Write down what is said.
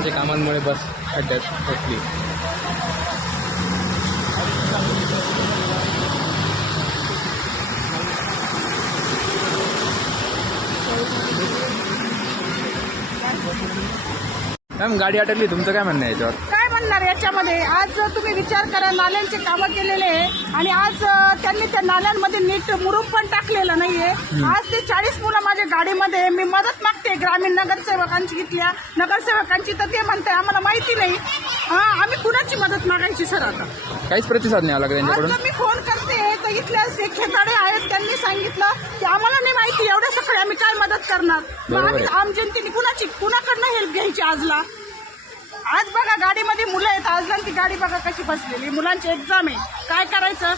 नाल्यांच्या कामांमुळे बस खड्ड्यात फसली. मॅम गाडी अटकली, तुमचं काय म्हणणं आहे याच्यावर? काय म्हणणार याच्यामध्ये? आज तुम्ही विचार करा, नाल्यांचे कामं केलेले आहे आणि आज त्यांनी त्या नाल्यांमध्ये नीट मुरुम पण टाकलेलं नाहीये. आज ते 40 मुलं माझ्या गाडीमध्ये, मी मदत मागते ग्रामीण नगरसेवकांची, इथल्या नगरसेवकांची, तर ते म्हणते आम्हाला माहिती नाही. आम्ही कुणाची मदत मागायची सर? आता काहीच प्रतिसाद नाही आला का त्यांच्याकडून? आता मी फोन करते तर इथल्या खेताडे आहेत, त्यांनी सांगितलं की आम्हाला नाही माहिती, एवढ्या सकाळी आम्ही काय मदत करणार. मग आम्ही आम जनतेने कुणाकडनं हेल्प घ्यायची आजला? आज बघा गाडीमध्ये मुलं आहेत, आजला ती गाडी बघा कशी बसलेली, मुलांची एक्झाम आहे, काय करायचं?